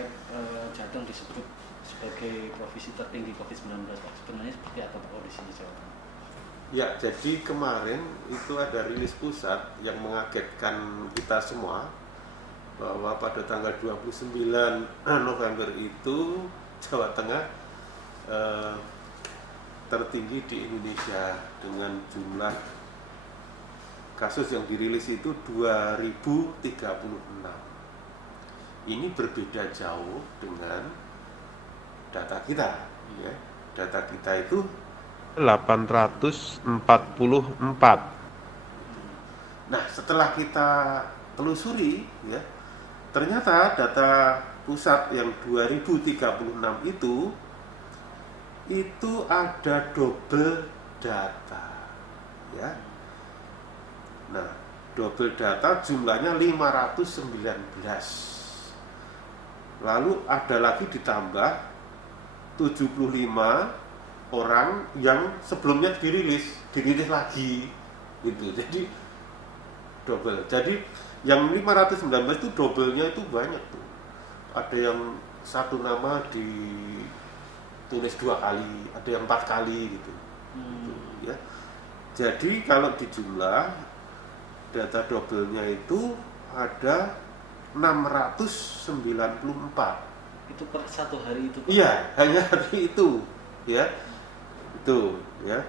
terkait Jateng disebut sebagai provinsi tertinggi COVID-19, Pak. Sebenarnya seperti apa Pak kondisinya Jawa Tengah? Ya, jadi kemarin itu ada rilis pusat yang mengagetkan kita semua bahwa pada tanggal 29 November itu Jawa Tengah tertinggi di Indonesia dengan jumlah kasus yang dirilis itu 2036. Ini berbeda jauh dengan data kita, ya. Data kita itu 844. Nah, setelah kita telusuri, ya, ternyata data pusat yang 2036 itu ada double data, ya. Nah, double data jumlahnya 519. Lalu ada lagi ditambah 75 orang yang sebelumnya dirilis lagi gitu. Jadi double. Jadi yang 519 itu double-nya itu banyak tuh. Ada yang satu nama ditulis 2 kali, ada yang 4 kali gitu. Gitu, ya. Jadi kalau dijumlah data double-nya itu ada 694. Itu per satu hari itu Pak? Iya, hanya hari itu, ya. Itu, ya.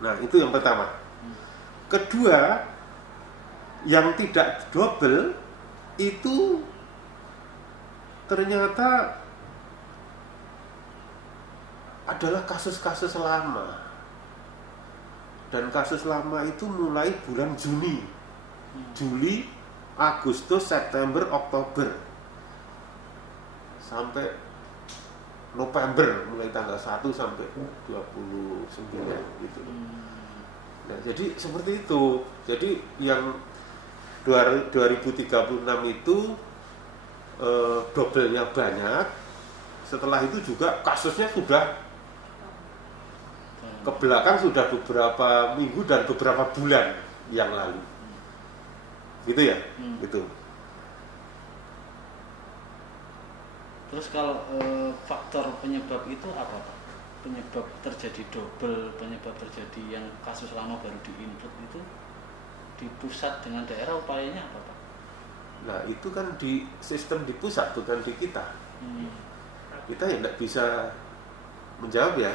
Nah, itu yang pertama. Kedua, yang tidak double itu ternyata adalah kasus-kasus lama. Dan kasus lama itu mulai bulan Juni, Juli, Agustus, September, Oktober, sampai November, mulai tanggal 1 sampai 29 gitu. Nah, jadi seperti itu. Jadi yang 2036 itu double-nya banyak. Setelah itu juga kasusnya sudah ke belakang, sudah beberapa minggu dan beberapa bulan yang lalu. Gitu ya? Gitu. Terus kalau faktor penyebab itu apa Pak? Penyebab terjadi double, penyebab terjadi yang kasus lama baru di-input itu di pusat dengan daerah, upayanya apa Pak? Nah, itu kan di sistem di pusat, bukan di kita. Kita ya tidak bisa menjawab ya.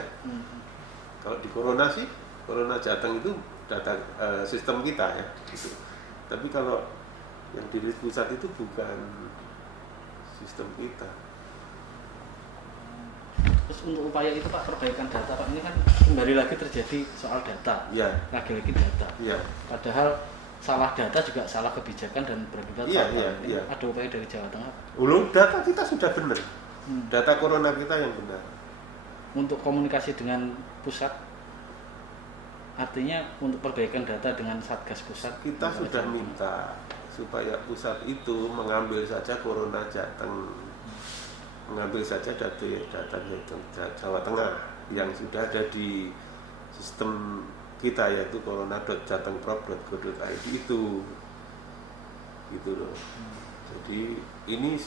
Kalau di Corona sih, Corona Jateng itu data sistem kita ya. Gitu. Tapi kalau yang di pusat itu bukan sistem kita. Terus untuk upaya itu Pak, perbaikan data Pak, ini kan kembali lagi terjadi soal data, Ya. lagi-lagi data. Ya. Padahal salah data juga salah kebijakan dan berakibat fatal. Iya. Ada upaya dari Jawa Tengah Pak? Belum, data kita sudah benar. Data Corona kita yang benar. Untuk komunikasi dengan pusat, artinya untuk perbaikan data dengan Satgas Pusat, Kita sudah minta supaya pusat itu mengambil saja Corona Jateng, mengambil saja data Jawa Tengah yang sudah ada di sistem kita, yaitu corona.jatengprov.go.id itu, gitu loh. Jadi ini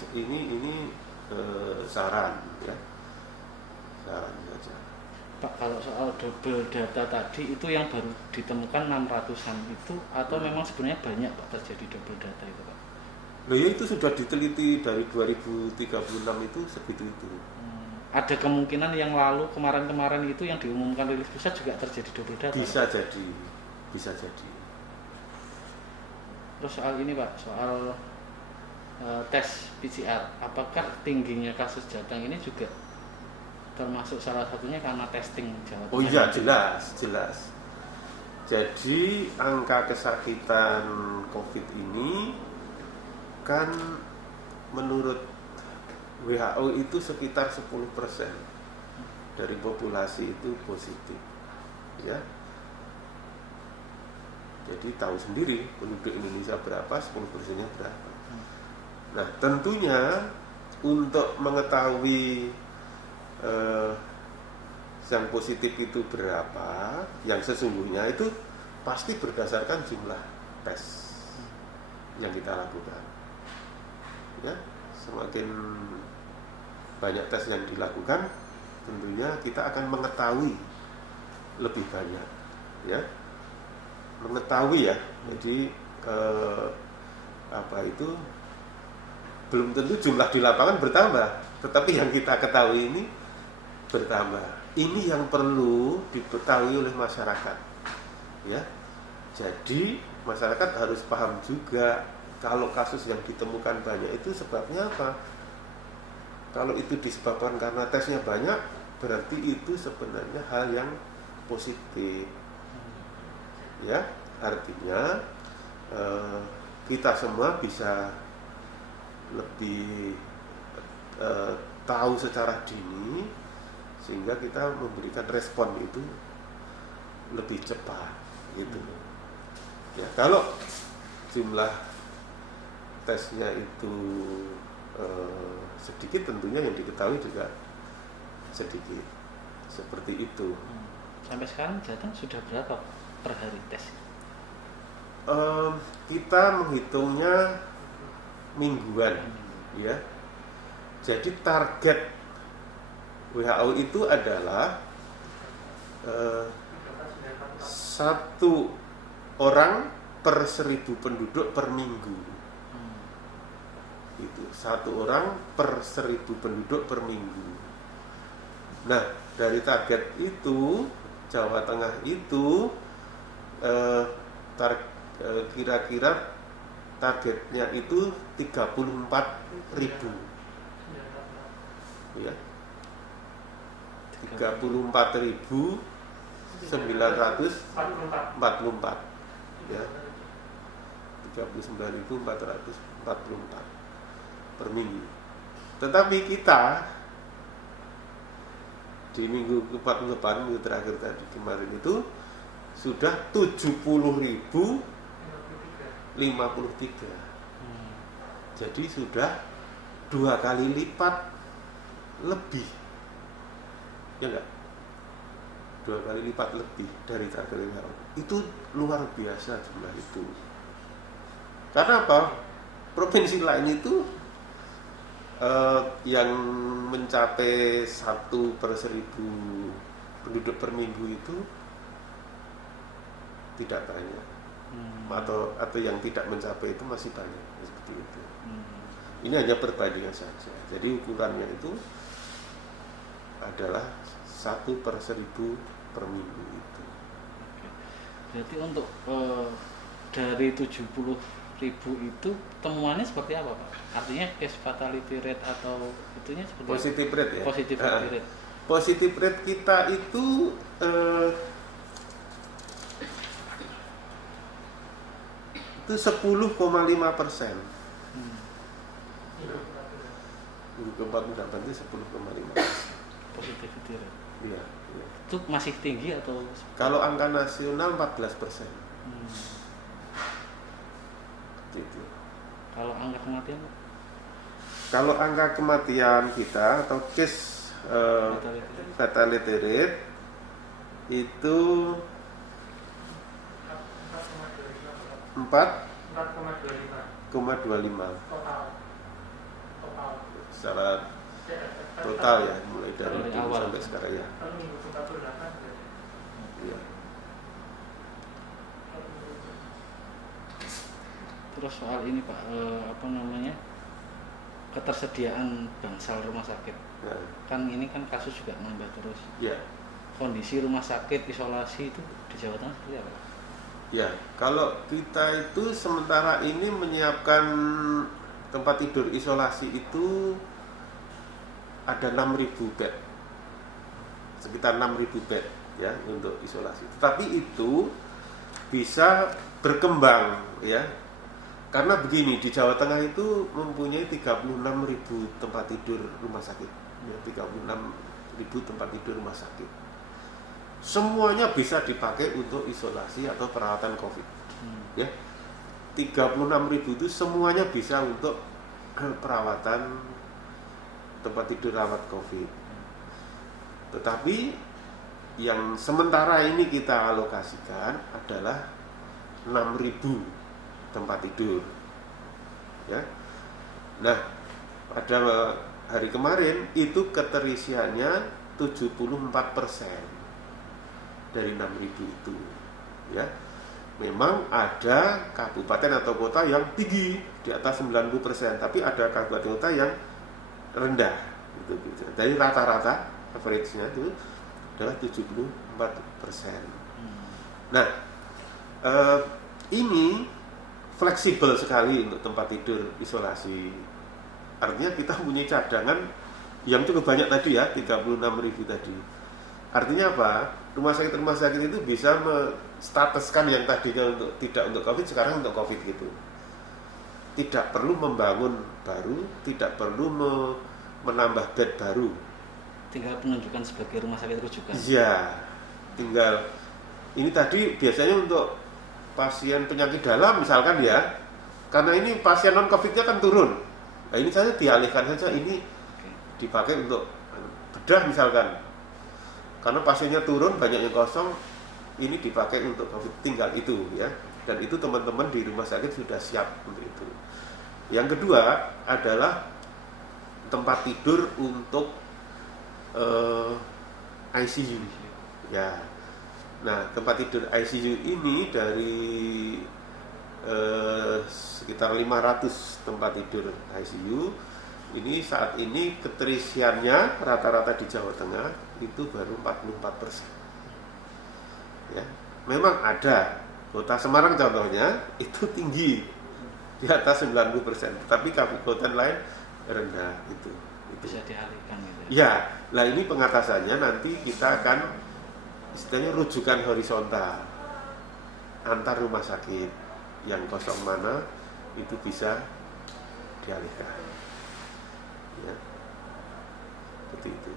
saran ya, saran saja. Pak, kalau soal double data tadi itu yang baru ditemukan 600-an itu atau memang sebenarnya banyak Pak terjadi double data itu Pak? Loh ya, itu sudah diteliti dari 2036 itu segitu itu. Ada kemungkinan yang lalu kemarin itu yang diumumkan rilis pusat juga terjadi double data? Bisa Pak? jadi, bisa jadi. Terus soal ini Pak, soal tes PCR, apakah tingginya kasus Jateng ini juga termasuk salah satunya karena testing Jawa Tengah? Oh iya, jelas. Jadi angka kesakitan COVID ini kan menurut WHO itu sekitar 10% dari populasi itu positif, ya. Jadi tahu sendiri penduduk Indonesia berapa, 10%-nya berapa. Nah, tentunya untuk mengetahui yang positif itu berapa, yang sesungguhnya itu pasti berdasarkan jumlah tes yang kita lakukan, ya. semakin banyak tes yang dilakukan, tentunya kita akan mengetahui lebih banyak, ya, mengetahui ya. Jadi belum tentu jumlah di lapangan bertambah, tetapi yang kita ketahui ini bertambah. Ini yang perlu diketahui oleh masyarakat, ya. Jadi masyarakat harus paham juga kalau kasus yang ditemukan banyak itu sebabnya apa. Kalau itu disebabkan karena tesnya banyak, berarti itu sebenarnya hal yang positif, ya. Artinya kita semua bisa lebih tahu secara dini, sehingga kita memberikan respon itu lebih cepat, gitu. Ya, kalau jumlah tesnya itu sedikit, tentunya yang diketahui juga sedikit, seperti itu. Sampai sekarang Jateng sudah berapa per hari tes? Kita menghitungnya mingguan, ya. Jadi target WHO itu adalah 1 orang per 1.000 penduduk per minggu. Itu 1 orang per 1.000 penduduk per minggu. Nah, dari target itu Jawa Tengah itu kira-kira targetnya itu 34.000, ya, 34.944, ya, 39.444 per minggu. Tetapi kita di minggu ke-48, minggu terakhir tadi kemarin itu sudah 70.053. Jadi sudah 2 kali lipat lebih, ya enggak? 2 kali lipat lebih dari target WHO. Itu luar biasa jumlah itu. Karena apa? Provinsi lain itu yang mencapai 1 per 1.000 penduduk per minggu itu tidak banyak, atau yang tidak mencapai itu masih banyak, seperti itu. Ini hanya perbandingan saja. Jadi ukurannya itu adalah 1 per 1.000 per minggu itu. Jadi untuk dari 70.000 itu temuannya seperti apa, Pak? Artinya case fatality rate atau itunya seperti positive rate, ya. Positivity rate. Positive rate kita itu itu 10,5%. Minggu ke-48 itu 10,5%. Positivity rate. Iya. Itu masih tinggi atau? Kalau angka nasional 14%. Gitu. Kalau angka kematian? Kalau angka kematian kita atau case fatality rate itu 4,25 secara total, ya, mulai dari awal sampai sekarang, ya. Ya. Terus soal ini, Pak, ketersediaan bangsal rumah sakit. Ya. Kan ini kan kasus juga nambah terus. Ya. Kondisi rumah sakit isolasi itu di Jawa Tengah seperti apa? Ya, kalau kita itu sementara ini menyiapkan tempat tidur isolasi itu ada 6.000 bed, sekitar 6.000 bed, ya, untuk isolasi. Tetapi itu bisa berkembang, ya, karena begini, di Jawa Tengah itu mempunyai 36.000 tempat tidur rumah sakit, ya, 36.000 tempat tidur rumah sakit. Semuanya bisa dipakai untuk isolasi atau perawatan COVID, ya. 36.000 itu semuanya bisa untuk perawatan tempat tidur rawat COVID. Tetapi yang sementara ini kita alokasikan adalah 6.000 tempat tidur, ya. Nah, pada hari kemarin itu keterisiannya 74% dari 6.000 itu, ya. Memang ada kabupaten atau kota yang tinggi di atas 90%, tapi ada kabupaten kota yang rendah gitu. Dari rata-rata average-nya itu adalah 74%. Nah, ini fleksibel sekali untuk tempat tidur isolasi. Artinya kita punya cadangan yang cukup banyak tadi ya, 36.000 tadi. Artinya apa? Rumah sakit itu bisa menstatuskan yang tadinya untuk tidak untuk COVID, sekarang untuk COVID gitu. Tidak perlu membangun baru, tidak perlu menambah bed baru. Tinggal penunjukan sebagai rumah sakit rujukan. Iya, tinggal ini tadi biasanya untuk pasien penyakit dalam misalkan ya, karena ini pasien non COVID-nya kan turun. Nah ini saja dialihkan saja, ini dipakai untuk bedah misalkan. Karena pasiennya turun, banyak yang kosong, ini dipakai untuk COVID, tinggal itu ya. Dan itu teman-teman di rumah sakit sudah siap untuk itu. Yang kedua adalah tempat tidur untuk ICU ya. Nah, tempat tidur ICU ini dari sekitar 500 tempat tidur ICU ini saat ini keterisiannya rata-rata di Jawa Tengah itu baru 44%. Ya, memang ada kota Semarang contohnya itu tinggi di atas 90%, tapi kabupaten lain rendah itu. Bisa dialihkan gitu. Ya, lah ini pengatasannya nanti kita akan istilahnya rujukan horizontal antar rumah sakit yang kosong mana itu bisa dialihkan. Ya, seperti itu.